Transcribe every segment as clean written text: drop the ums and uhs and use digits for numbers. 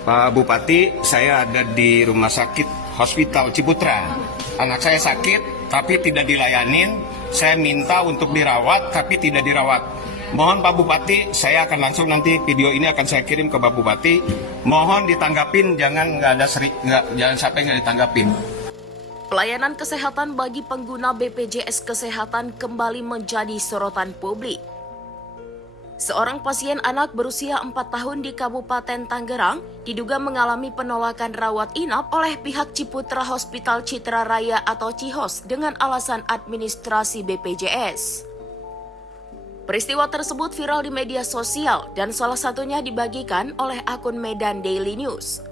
Pak Bupati, saya ada di Rumah Sakit Hospital Ciputra. Anak saya sakit, tapi tidak dilayanin. Saya minta untuk dirawat, tapi tidak dirawat. Mohon Pak Bupati, saya akan langsung nanti video ini akan saya kirim ke Pak Bupati. Mohon ditanggapin, jangan sampai nggak ditanggapin. Pelayanan kesehatan bagi pengguna BPJS Kesehatan kembali menjadi sorotan publik. Seorang pasien anak berusia 4 tahun di Kabupaten Tangerang diduga mengalami penolakan rawat inap oleh pihak Ciputra Hospital Citra Raya atau Cihos dengan alasan administrasi BPJS. Peristiwa tersebut viral di media sosial dan salah satunya dibagikan oleh akun Medan Daily News.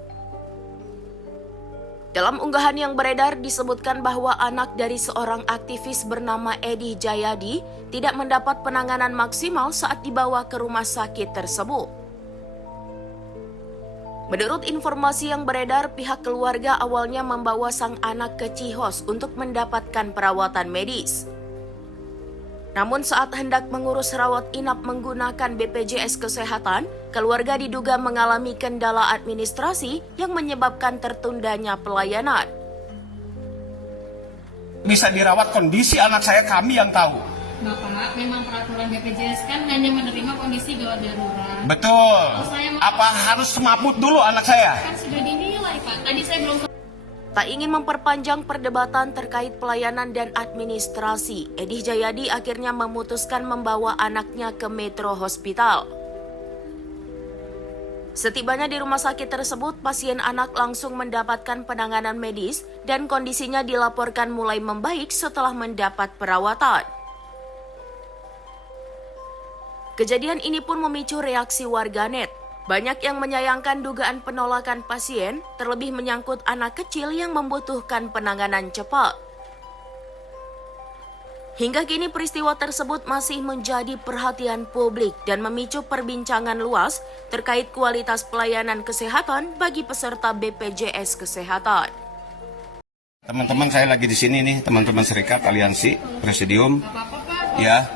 Dalam unggahan yang beredar disebutkan bahwa anak dari seorang aktivis bernama Edi Jayadi tidak mendapat penanganan maksimal saat dibawa ke rumah sakit tersebut. Menurut informasi yang beredar, pihak keluarga awalnya membawa sang anak ke Cihos untuk mendapatkan perawatan medis. Namun saat hendak mengurus rawat inap menggunakan BPJS Kesehatan, keluarga diduga mengalami kendala administrasi yang menyebabkan tertundanya pelayanan. Bisa dirawat kondisi anak saya, kami yang tahu. Bapak, memang peraturan BPJS kan hanya menerima kondisi gawat darurat. Betul. Apa harus semaput dulu anak saya? Kan sudah dinilai, Pak. Tadi saya belum. Tak ingin memperpanjang perdebatan terkait pelayanan dan administrasi, Edi Jayadi akhirnya memutuskan membawa anaknya ke Metro Hospital. Setibanya di rumah sakit tersebut, pasien anak langsung mendapatkan penanganan medis dan kondisinya dilaporkan mulai membaik setelah mendapat perawatan. Kejadian ini pun memicu reaksi warganet. Banyak yang menyayangkan dugaan penolakan pasien, terlebih menyangkut anak kecil yang membutuhkan penanganan cepat. Hingga kini peristiwa tersebut masih menjadi perhatian publik dan memicu perbincangan luas terkait kualitas pelayanan kesehatan bagi peserta BPJS Kesehatan. Teman-teman saya lagi di sini nih, teman-teman Serikat Aliansi Presidium. Ya,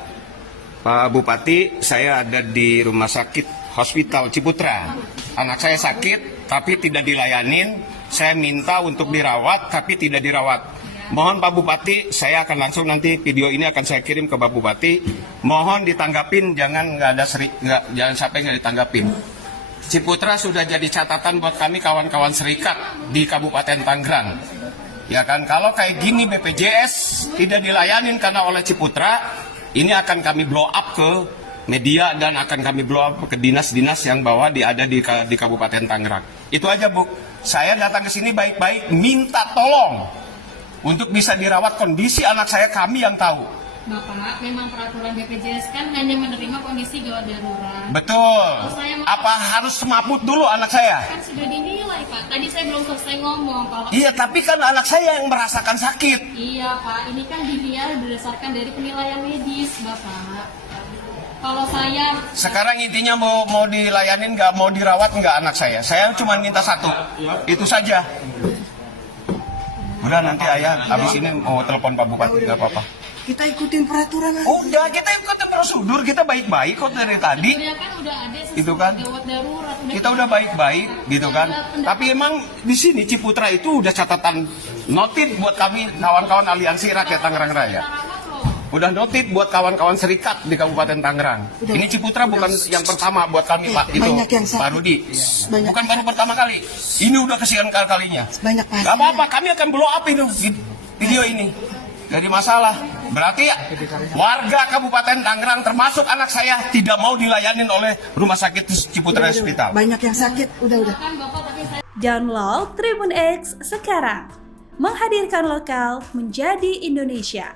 Pak Bupati, saya ada di Rumah Sakit Hospital Ciputra. Anak saya sakit, tapi tidak dilayanin. Saya minta untuk dirawat, tapi tidak dirawat. Mohon Pak Bupati, saya akan langsung nanti video ini akan saya kirim ke Pak Bupati. Mohon ditanggapin, jangan sampai nggak ditanggapin. Ciputra sudah jadi catatan buat kami kawan-kawan serikat di Kabupaten Tangerang. Ya kan, kalau kayak gini BPJS tidak dilayanin karena oleh Ciputra, ini akan kami blow up ke media dan akan kami blow up ke dinas-dinas yang ada di Kabupaten Tangerang. Itu aja, Bu. Saya datang ke sini baik-baik minta tolong untuk bisa dirawat kondisi anak saya, kami yang tahu. Bapak, memang peraturan BPJS kan hanya menerima kondisi gawat darurat. Betul. Apa harus semaput dulu anak saya? Kan sudah dinilai, Pak. Tadi saya belum selesai ngomong. Iya, tapi kan anak saya yang merasakan sakit. Iya, Pak. Ini kan dinilai berdasarkan dari penilaian medis, Bapak. Kalau saya sekarang intinya mau dilayanin nggak, mau dirawat nggak anak saya? Saya cuma minta satu, itu saja. Udah, nanti ayah habis ini mau telepon Pak Bupati, nggak apa-apa. Kita ikutin peraturan aja. Udah, kita ikutin prosedur, kita baik-baik kok dari tadi. kan udah ada Itu kan, gawat darurat. kita udah baik-baik, gitu kan. Tapi emang di sini Ciputra itu udah catatan notit buat kami kawan-kawan Aliansi Rakyat Tangerang Raya. Udah notit buat kawan-kawan serikat di Kabupaten Tangerang. Ini Ciputra bukan yang pertama buat kami, Pak. Itu Pak Rudi. Bukan baru pertama kali. Ini udah kesekian kalinya. Banyak pasien. Gak apa-apa, kami akan blow up ini video ini. Jadi masalah. Berarti warga Kabupaten Tangerang termasuk anak saya tidak mau dilayanin oleh Rumah Sakit Ciputra Hospital. Banyak yang sakit. Udah. Download Tribun X sekarang. Menghadirkan lokal menjadi Indonesia.